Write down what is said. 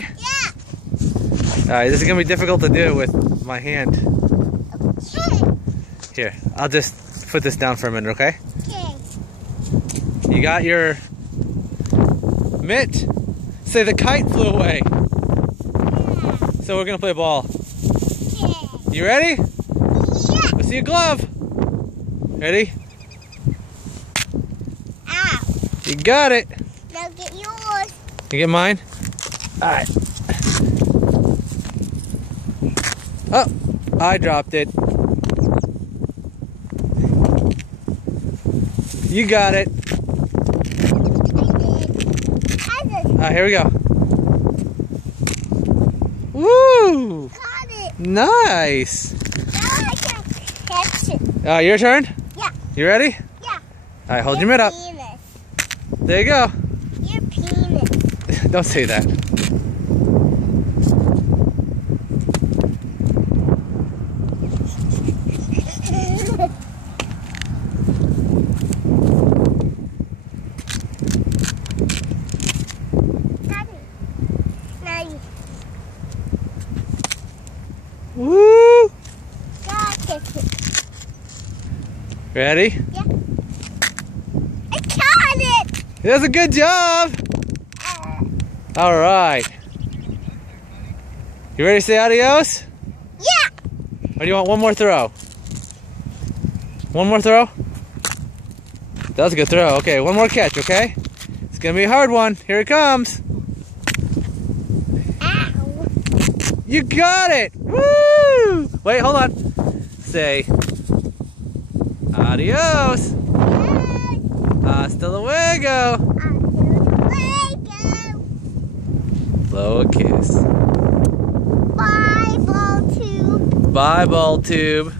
Yeah. Alright, this is gonna be difficult to do with my hand. Okay. Here, I'll just put this down for a minute, okay? Okay. You got your mitt? Say the kite flew away. Yeah. So we're gonna play ball. Okay. You ready? Yeah. Let's see your glove. Ready? Ow. You got it. Now get yours. You get mine? Alright. Oh, I dropped it. You got it. I did. Here we go. Woo! Got it. Nice. Now I can catch it. Your turn? Yeah. You ready? Yeah. Alright, hold your mitt up. Penis. There you go. Your penis. Don't say that. Woo! Got it. Ready? Yeah. I caught it. That's a good job. All right. You ready to say adios? Yeah. Or do you want one more throw? One more throw? That was a good throw. Okay, one more catch, okay? It's gonna be a hard one. Here it comes. Ow. You got it! Woo! Wait, hold on. Say adios. Hasta luego. Blow a kiss. Bye, ball tube. Bye, ball tube.